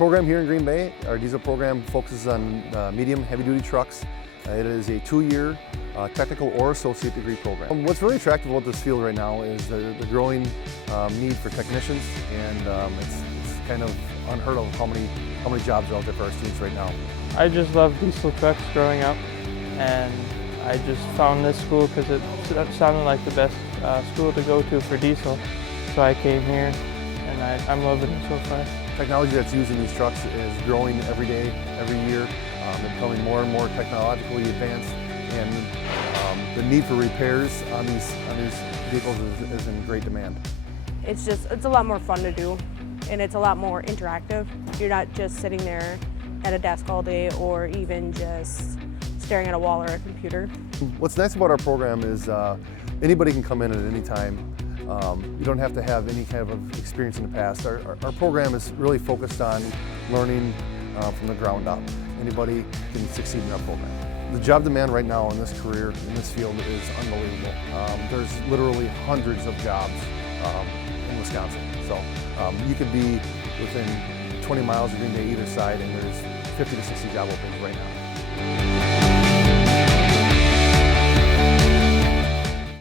program here in Green Bay, our diesel program focuses on medium heavy-duty trucks. It is a 2-year technical or associate degree program. What's really attractive about this field right now is the growing need for technicians, and it's kind of unheard of how many jobs are out there for our students right now. I just loved diesel trucks growing up, and I just found this school because it sounded like the best school to go to for diesel. So I came here, and I'm loving it so far. Technology that's used in these trucks is growing every day, every year. They're becoming more and more technologically advanced, and the need for repairs on these vehicles is in great demand. It's a lot more fun to do, and it's a lot more interactive. You're not just sitting there at a desk all day or even just staring at a wall or a computer. What's nice about our program is anybody can come in at any time. You don't have to have any kind of experience in the past. Our program is really focused on learning from the ground up. Anybody can succeed in our program. The job demand right now in this career, in this field, is unbelievable. There's literally hundreds of jobs in Wisconsin. So you could be within 20 miles of Green Bay either side, and there's 50 to 60 job openings right now.